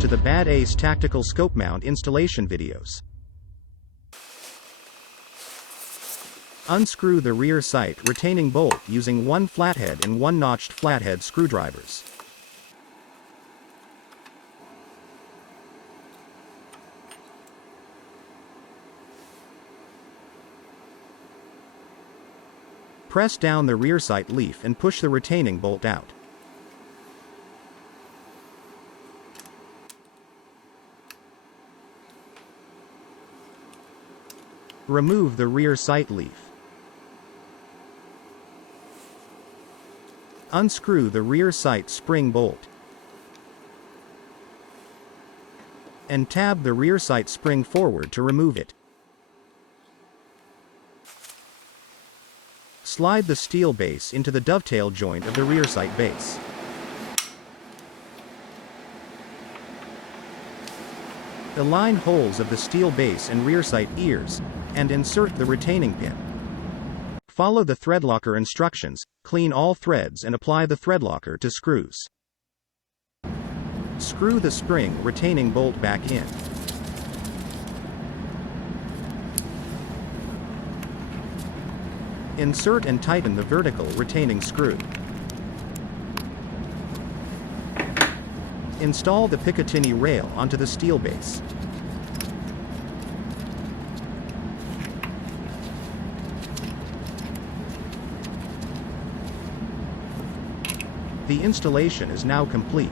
to the BadAce Tactical Scope Mount installation videos. Unscrew the rear sight retaining bolt using one flathead and one notched flathead screwdrivers. Press down the rear sight leaf and push the retaining bolt out. Remove the rear sight leaf. Unscrew the rear sight spring bolt. And tab the rear sight spring forward to remove it. Slide the steel base into the dovetail joint of the rear sight base. Align holes of the steel base and rear sight ears, and insert the retaining pin. Follow the thread locker instructions, clean all threads and apply the thread locker to screws. Screw the spring retaining bolt back in. Insert and tighten the vertical retaining screw. Install the Picatinny rail onto the steel base. The installation is now complete.